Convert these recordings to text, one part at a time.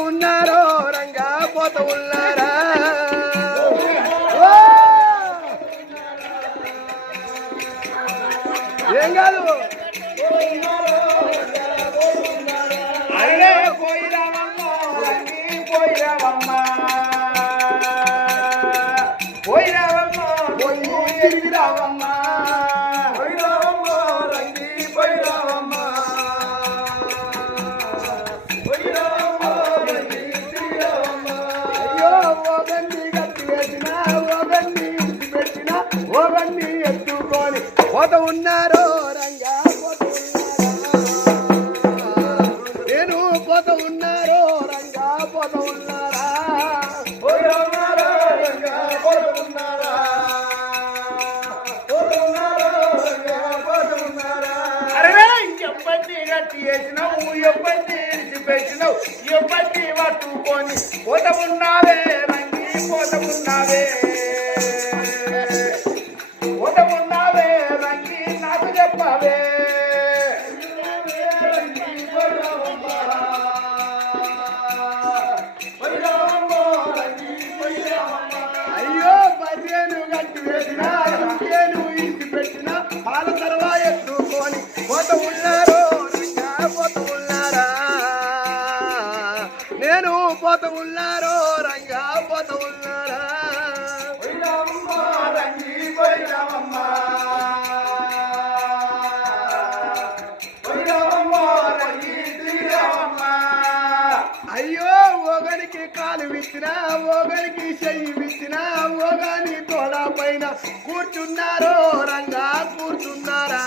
ఉన్నారో రంగా పోత ఉన్నారా? ఏం కాదు? పోయి పోయిరావమ్మ పోయి తిరిగి రావమ్మ. పోత ఉన్నారో రంగా పోత నేను పోత ఉన్నారో రంగా పోత ఉన్నారా పోయిరావమ్మ రంగా గట్టి విడిచిపెట్టినావు ఎప్పటి పట్టుకొని పోత ఉన్నావే రంగి పోత ఉన్నావే పాల తర్వా ఎత్తుకొని పోత ఉన్నారు? రంగా పోత ఉన్నారా? నేను పోత ఉన్నారో? రంగా పోత ఉన్నారా? రంగి పోయినామమ్మా కాలు విచ్చిన ఒకరికి చెయ్యి విచ్చిన ఒకని తోడ పైన కూర్చున్నారో రంగా కూర్చున్నారా?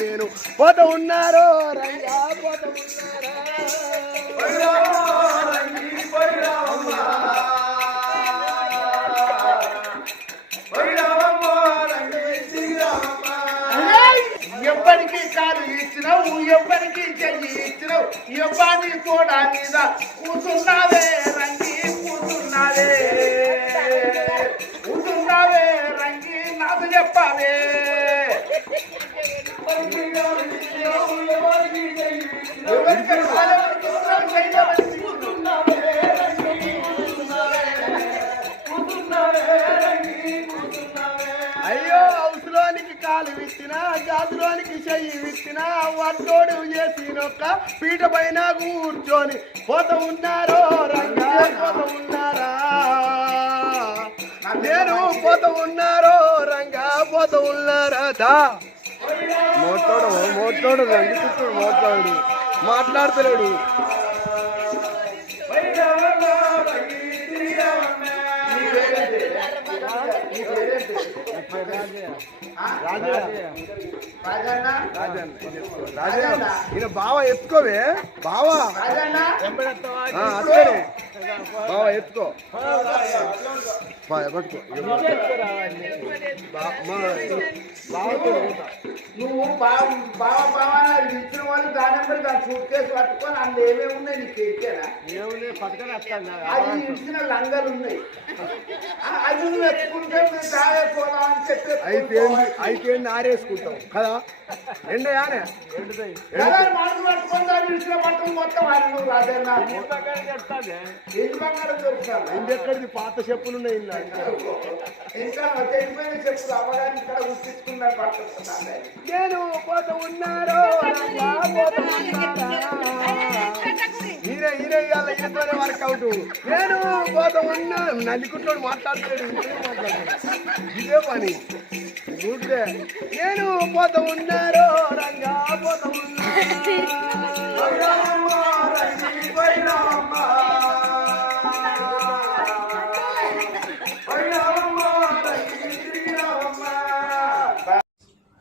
నేను పోత ఉన్నారో రంగా పోత ఉన్నారా? ఎవ్వరికి కాలు ఇచ్చినావు ఎవ్వరికి చెయ్యి ఇచ్చినావు ఎవ్వరి తోడ మీద కూర్చున్నావే? నాకు చెప్పాలి. కాలు అయ్యో అవసరానికి కాలు విత్తినా గాజులోనికి చెయ్యి విత్తినా వడ్డోడు చేసినొక్క పీట పైన కూర్చొని పోత ఉన్నారో రంగా పోత ఉన్నారా? నేను పోత ఉన్నారో పోత ఉన్నారా దా? మోటాడు మోటాడు రంగు చుట్టూ మోటాడు మాట్లాడతలేడు. రాజే ఈయన బావ ఎత్తుకోవే. బావా. బావ ఎత్తుకో. పట్టుకో. నువ్వు బావ బావ ఇచ్చిన వాళ్ళు దాని దాని సూట్ కేసు పట్టుకొని అందులో ఏమేమి ఉన్నాయి నీకు ఎక్కేనా అది ఇచ్చిన లంగలు ఉన్నాయి. అది నువ్వు ఎత్తుకుంటే అని చెప్పి అయితే అయితే ఆరేసుకుంటాం కదా? ఎండయానే ఎవరు మనసు పట్టుకొని దాన్ని ఇచ్చిన పట్టుకుని మొత్తం అది నువ్వు రాజన్న ఇంకెక్కడిది? పాత చెప్పులు ఉన్నాయి. ఇంకా తెలిపోయిన చెప్పు అమ్మగారిని ఇక్కడ గుర్తించుకున్నారు పట్టుకుంటున్నాను నేను పోత ఉన్నారో? ఈయన ఈయన ఇవాళ ఈయనతోనే వర్కౌట్. నేను పోత ఉన్నా నల్లికుంటోడు మాట్లాడతాడు ఇంకేం మాట్లాడతాడు ఇదే పని. గుడ్డే నేను పోత ఉన్నారో? రంగా పోత